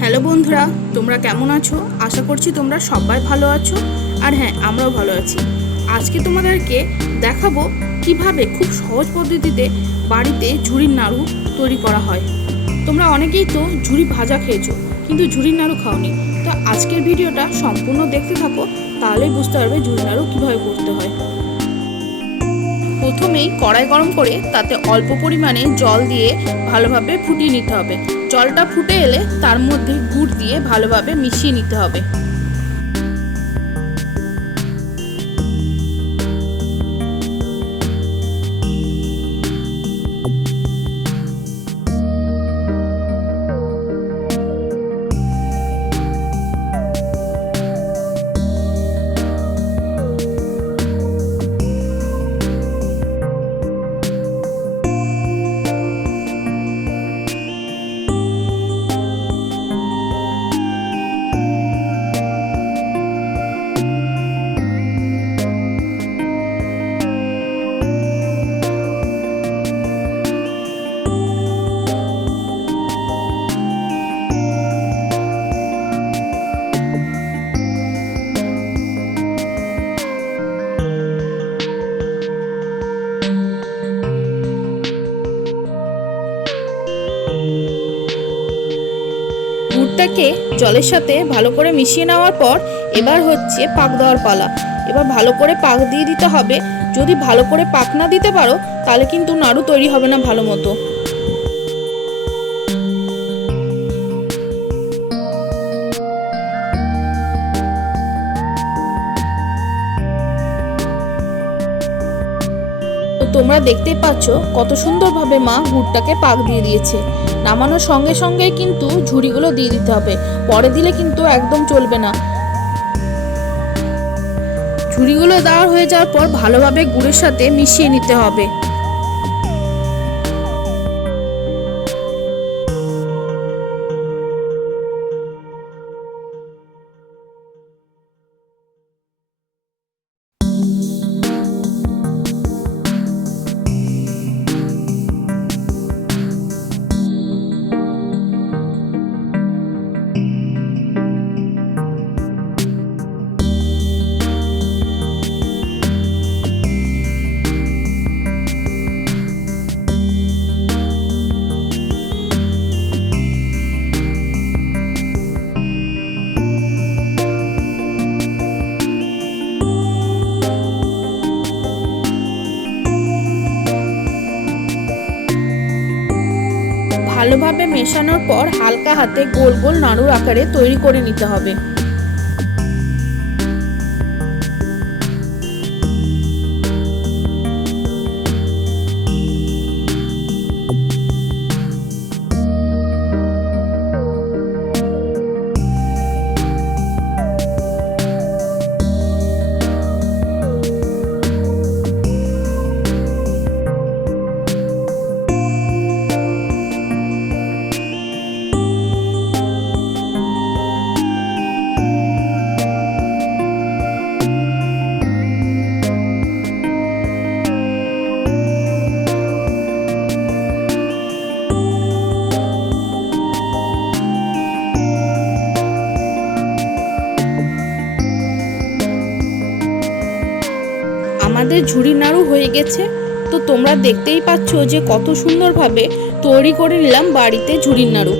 Hello বন্ধুরা, তোমরা কেমন আছো? আশা করছি তোমরা সবাই ভালো আছো। আর হ্যাঁ আমরাও ভালো আছি। আজকে তোমাদেরকে দেখাবো কীভাবে খুব সহজ পদ্ধতিতে বাড়িতে ঝুড়ির নাড়ু তৈরি করা হয়। তোমরা অনেকেই তো ঝুড়ি ভাজা খেয়েছো, কিন্তু ঝুড়ির নাড়ু খাওনি। তো আজকের ভিডিওটা সম্পূর্ণ দেখতে থাকো, তাহলেই বুঝতে পারবে ঝুড়ি নাড়ু কীভাবে করতে হয়। প্রথমেই কড়াই গরম করে তাতে অল্প পরিমাণে জল দিয়ে ভালোভাবে ফুটিয়ে নিতে হবে। জলটা ফুটে এলে তার মধ্যে গুড় দিয়ে ভালোভাবে মিশিয়ে নিতে হবে। গুড়টাকে জলের সাথে ভালো করে মিশিয়ে নেওয়ার পর এবার হচ্ছে পাক দেওয়ার পালা। এবার ভালো করে পাক দিয়ে দিতে হবে। যদি ভালো করে পাক না দিতে পারো, তাহলে কিন্তু নাড়ু তৈরি হবে না ভালো মতো। তোমরা দেখতে পাচ্ছ কত সুন্দরভাবে মা গুড়টাকে পাক দিয়ে দিয়েছে। নামানোর সঙ্গে সঙ্গে কিন্তু ঝুড়িগুলো দিয়ে দিতে হবে। পরে দিলে কিন্তু একদম চলবে না। ঝুড়িগুলো দেওয়া হয়ে যাওয়ার পর ভালোভাবে গুড়ের সাথে মিশিয়ে নিতে হবে। ভালোভাবে মেশানোর পর হালকা হাতে গোল গোল নাড়ুর আকারে তৈরি করে নিতে হবে। আমাদের ঝুড়ি নাড়ু হয়ে গেছে। তো তোমরা দেখতেই পাচ্ছ যে কত সুন্দরভাবে তৈরি করে নিলাম বাড়িতে ঝুড়ির নাড়ু।